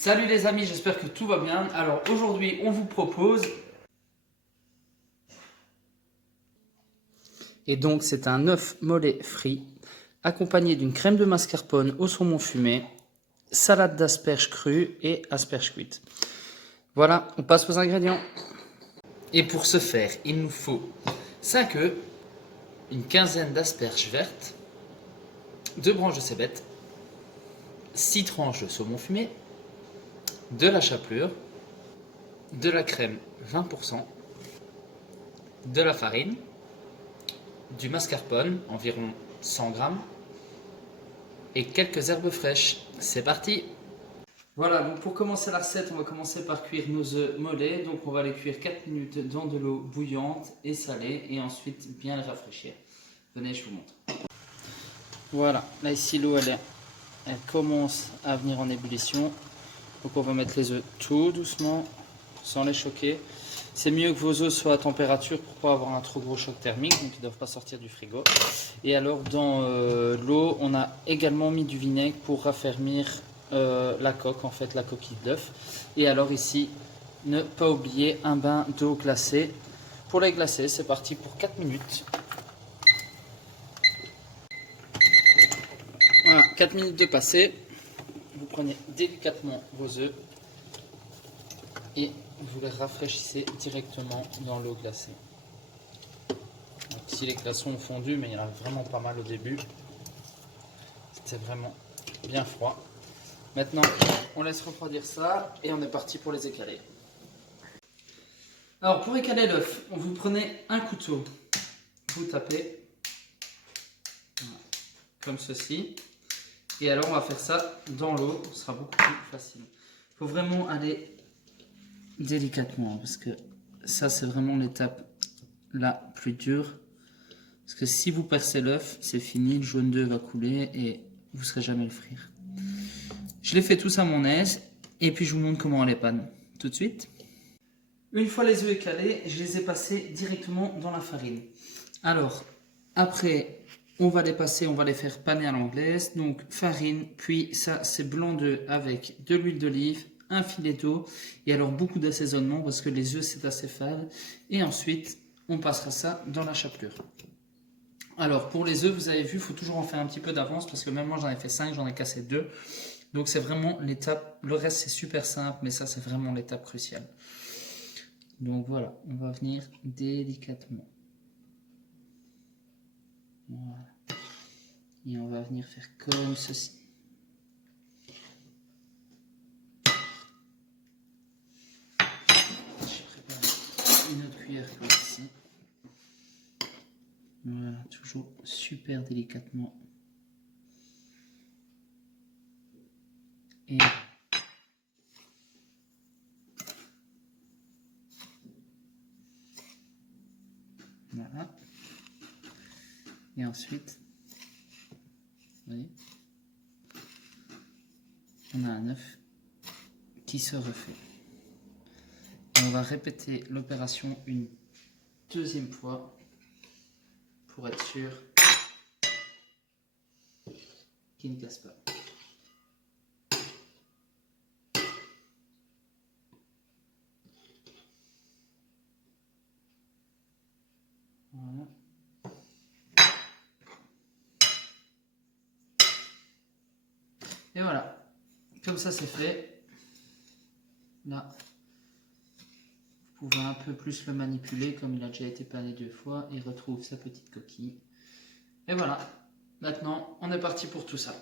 Salut les amis, j'espère que tout va bien. Alors aujourd'hui, on vous propose... Et donc c'est un œuf mollet frit, accompagné d'une crème de mascarpone au saumon fumé, salade d'asperges crues et asperges cuites. Voilà, on passe aux ingrédients. Et pour ce faire, il nous faut 5 œufs, une quinzaine d'asperges vertes, 2 branches de cébette, 6 tranches de saumon fumé, de la chapelure, de la crème 20%, de la farine, du mascarpone, environ 100 grammes, et quelques herbes fraîches. C'est parti! Voilà, donc pour commencer la recette, on va commencer par cuire nos œufs mollets. Donc on va les cuire 4 minutes dans de l'eau bouillante et salée, et ensuite bien les rafraîchir. Venez, je vous montre. Voilà, là ici l'eau elle commence à venir en ébullition. Donc on va mettre les œufs tout doucement, sans les choquer. C'est mieux que vos œufs soient à température pour ne pas avoir un trop gros choc thermique, donc ils ne doivent pas sortir du frigo. Et alors dans l'eau, on a également mis du vinaigre pour raffermir la coque, en fait la coquille d'œuf. Et alors ici, ne pas oublier un bain d'eau glacée. Pour les glacer, c'est parti pour 4 minutes. Voilà, 4 minutes de passé. Vous prenez délicatement vos œufs et vous les rafraîchissez directement dans l'eau glacée. Donc, ici les glaçons ont fondu, mais il y en a vraiment pas mal au début. C'était vraiment bien froid. Maintenant, on laisse refroidir ça et on est parti pour les écaler. Alors pour écaler l'œuf, vous prenez un couteau, vous tapez voilà, comme ceci. Et alors on va faire ça dans l'eau, ce sera beaucoup plus facile. Il faut vraiment aller délicatement parce que ça c'est vraiment l'étape la plus dure. Parce que si vous percez l'œuf, c'est fini, le jaune d'œuf va couler et vous ne saurez jamais le frire. Je l'ai fait tous à mon aise et puis je vous montre comment on les panne tout de suite. Une fois les œufs écalés, je les ai passés directement dans la farine. Alors, après, on va les passer, on va les faire paner à l'anglaise. Donc, farine, puis ça, c'est blanc d'œuf avec de l'huile d'olive, un filet d'eau et alors beaucoup d'assaisonnement parce que les œufs, c'est assez fade. Et ensuite, on passera ça dans la chapelure. Alors, pour les œufs, vous avez vu, il faut toujours en faire un petit peu d'avance parce que même moi, j'en ai fait 5, j'en ai cassé 2. Donc, c'est vraiment l'étape, le reste, c'est super simple, mais ça, c'est vraiment l'étape cruciale. Donc voilà, on va venir délicatement. Voilà. Et on va venir faire comme ceci. J'ai préparé une autre cuillère comme ici. Voilà, toujours super délicatement. Et voilà. Et ensuite, vous voyez, on a un œuf qui se refait. Et on va répéter l'opération une deuxième fois pour être sûr qu'il ne casse pas. Voilà. Et voilà, comme ça c'est fait. Là, vous pouvez un peu plus le manipuler comme il a déjà été pané 2 fois. Il retrouve sa petite coquille. Et voilà, maintenant on est parti pour tout ça.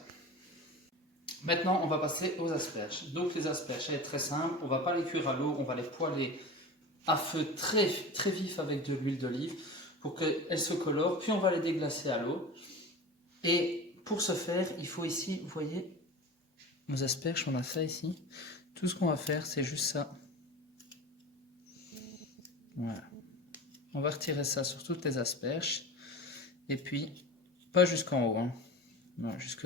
Maintenant on va passer aux asperges. Donc les asperges, ça va être très simple. On ne va pas les cuire à l'eau, on va les poêler à feu très, très vif avec de l'huile d'olive pour qu'elles se colorent. Puis on va les déglacer à l'eau. Et pour ce faire, il faut ici, vous voyez, nos asperges, on a ça ici. Tout ce qu'on va faire, c'est juste ça. Voilà. On va retirer ça sur toutes les asperges. Et puis, pas jusqu'en haut, hein. Non, jusque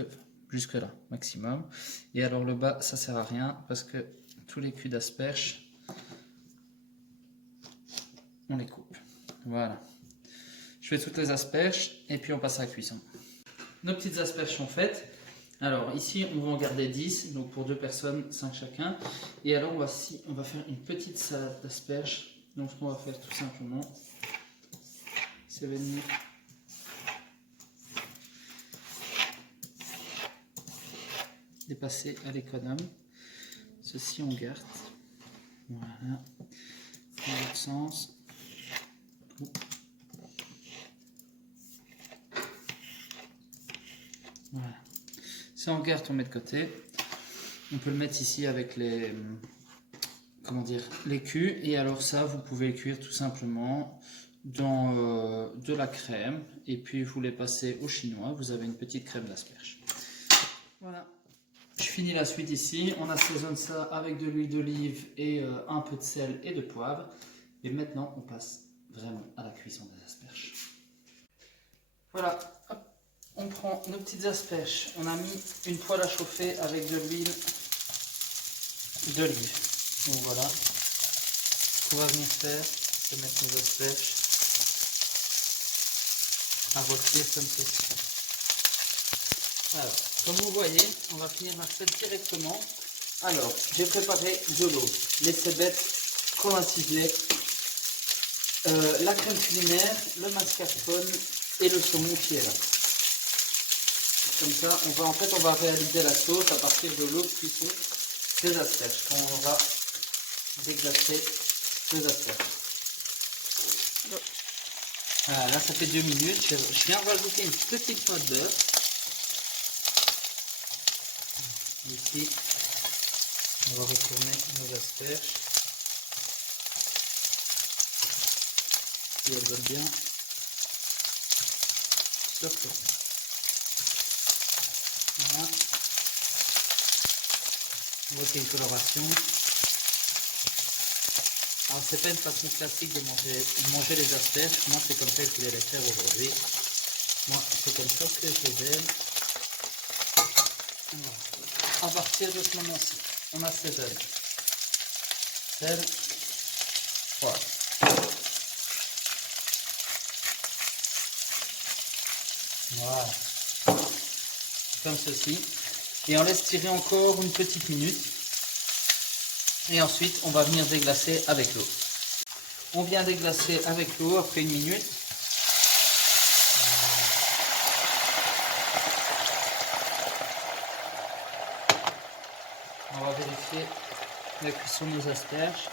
là, maximum. Et alors le bas, ça sert à rien parce que tous les culs d'asperges, on les coupe. Voilà. Je fais toutes les asperges et puis on passe à la cuisson. Nos petites asperges sont faites. Alors ici, on va en garder 10, donc pour 2 personnes, 5 chacun. Et alors voici, on va faire une petite salade d'asperges. Donc ce qu'on va faire tout simplement, c'est venir les passer à l'économe. Ceci on garde. Voilà. Dans l'autre sens. Voilà. Ça on garde, on met de côté. On peut le mettre ici avec les, comment dire, les culs. Et alors ça, vous pouvez le cuire tout simplement dans de la crème. Et puis vous les passez au chinois. Vous avez une petite crème d'asperges. Voilà. Je finis la suite ici. On assaisonne ça avec de l'huile d'olive et un peu de sel et de poivre. Et maintenant, on passe vraiment à la cuisson des asperges. Voilà. Hop. On prend nos petites asperges. On a mis une poêle à chauffer avec de l'huile d'olive. Donc voilà. Ce qu'on va venir faire, c'est mettre nos asperges à rôtir comme ceci. Alors, comme vous voyez, on va finir la recette directement. Alors, j'ai préparé de l'eau, les cébettes qu'on a ciselées, la crème culinaire, le mascarpone et le saumon qui est là. Comme ça, on va réaliser la sauce à partir de l'eau de cuisson des asperges. Quand on aura déglacé les asperges. Voilà, là ça fait 2 minutes. Je viens rajouter une petite noix de beurre. Ici, on va retourner nos asperges. Si elles veulent bien se retourner. Voilà. On voit qu'il y a une coloration. Alors c'est pas une façon classique de manger les asperges. Moi c'est comme ça que je voulais les faire aujourd'hui. Moi c'est comme ça que je les aime. Voilà. À partir de ce moment-ci, on assaisonne. Sel. Voilà. Voilà. Comme ceci. Et on laisse tirer encore une petite minute. Et ensuite, on va venir déglacer avec l'eau. On vient déglacer avec l'eau après 1 minute. On va vérifier la cuisson de nos asperges.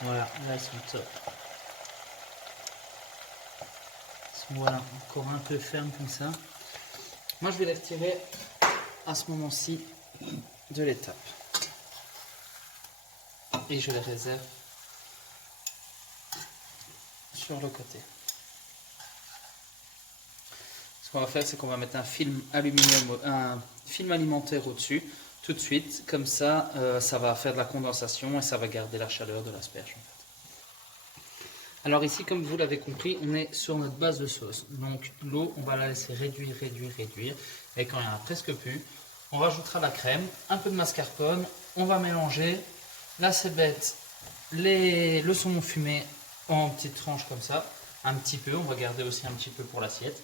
Voilà, là elles sont top. Elles sont voilà, encore un peu fermes comme ça. Moi je vais les retirer à ce moment-ci de l'étape. Et je les réserve sur le côté. Ce qu'on va faire, c'est qu'on va mettre un film alimentaire au-dessus, tout de suite. Comme ça, ça va faire de la condensation et ça va garder la chaleur de l'asperge. En fait. Alors ici, comme vous l'avez compris, on est sur notre base de sauce. Donc l'eau, on va la laisser réduire. Et quand il n'y en a presque plus, on rajoutera la crème, un peu de mascarpone, on va mélanger la cébette, le saumon fumé en petites tranches comme ça, un petit peu, on va garder aussi un petit peu pour l'assiette.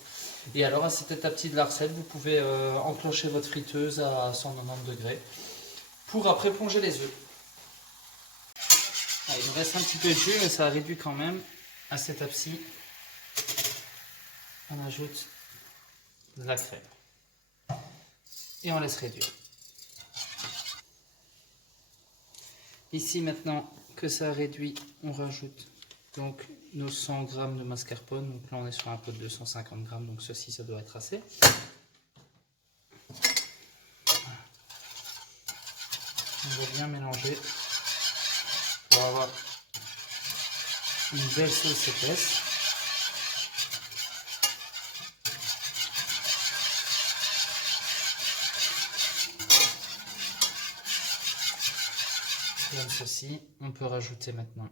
Et alors à cette étape-ci de la recette, vous pouvez enclencher votre friteuse à 190 degrés pour après plonger les œufs. Il nous reste un petit peu de jus, mais ça réduit quand même. À cette étape-ci, on ajoute de la crème et on laisse réduire. Ici maintenant que ça a réduit, on rajoute donc nos 100 g de mascarpone. Donc là on est sur un pot de 250 g, donc ceci ça doit être assez. On va bien mélanger pour avoir une belle sauce épaisse. Comme ceci, on peut rajouter maintenant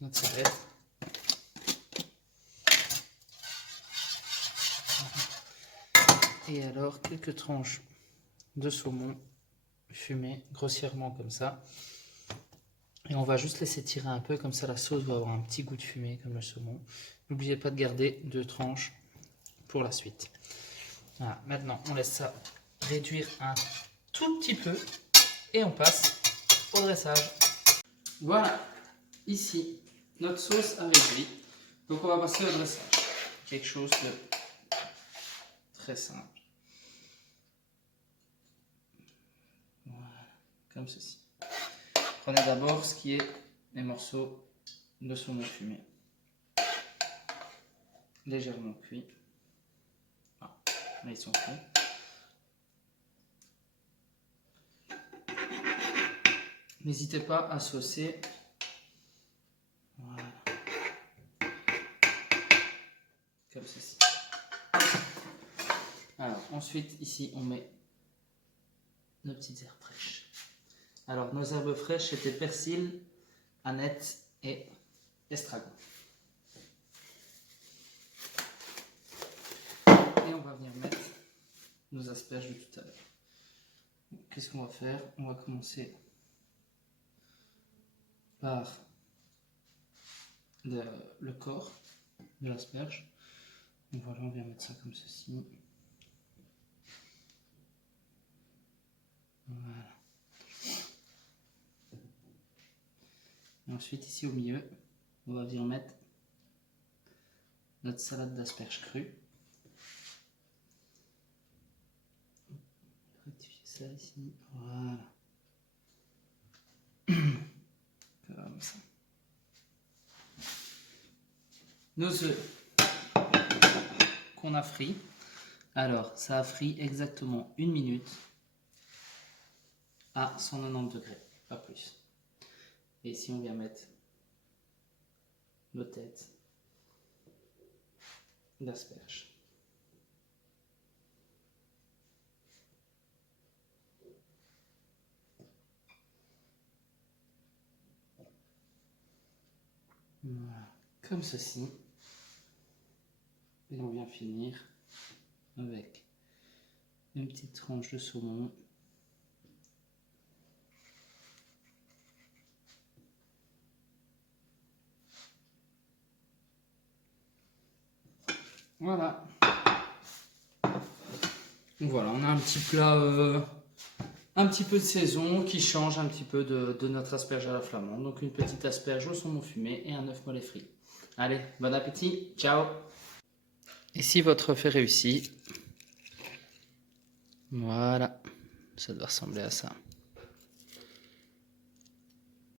notre cébette. Et alors quelques tranches de saumon fumé grossièrement comme ça. Et on va juste laisser tirer un peu, comme ça la sauce va avoir un petit goût de fumée comme le saumon. N'oubliez pas de garder 2 tranches pour la suite. Voilà, maintenant on laisse ça réduire un tout petit peu et on passe au dressage. Voilà, ici notre sauce a réduit, donc on va passer au dressage. Quelque chose de très simple. Voilà, comme ceci. Prenez d'abord ce qui est les morceaux de saumon fumé, légèrement cuits. Ah, là ils sont cuits. N'hésitez pas à saucer. Voilà. Comme ceci. Alors ensuite ici on met nos petites herbes fraîches. Alors nos herbes fraîches c'était persil, aneth et estragon. Et on va venir mettre nos asperges de tout à l'heure. Qu'est-ce qu'on va faire? On va commencer par le corps de l'asperge. Donc voilà, on vient mettre ça comme ceci. Voilà. Et ensuite ici au milieu, on va venir mettre notre salade d'asperges crues. Rectifier ça ici, voilà. Comme ça. Nos œufs qu'on a frits. Alors, ça a frit exactement 1 minute à 190 degrés, pas plus. Et ici, on vient mettre nos têtes d'asperges. Voilà, comme ceci. Et on vient finir avec une petite tranche de saumon. Voilà. Donc voilà, on a un petit plat un petit peu de saison qui change un petit peu de notre asperge à la flamande. Donc une petite asperge au saumon fumé et un œuf mollet frit. Allez, bon appétit, ciao! Et si votre fait réussit, voilà, ça doit ressembler à ça.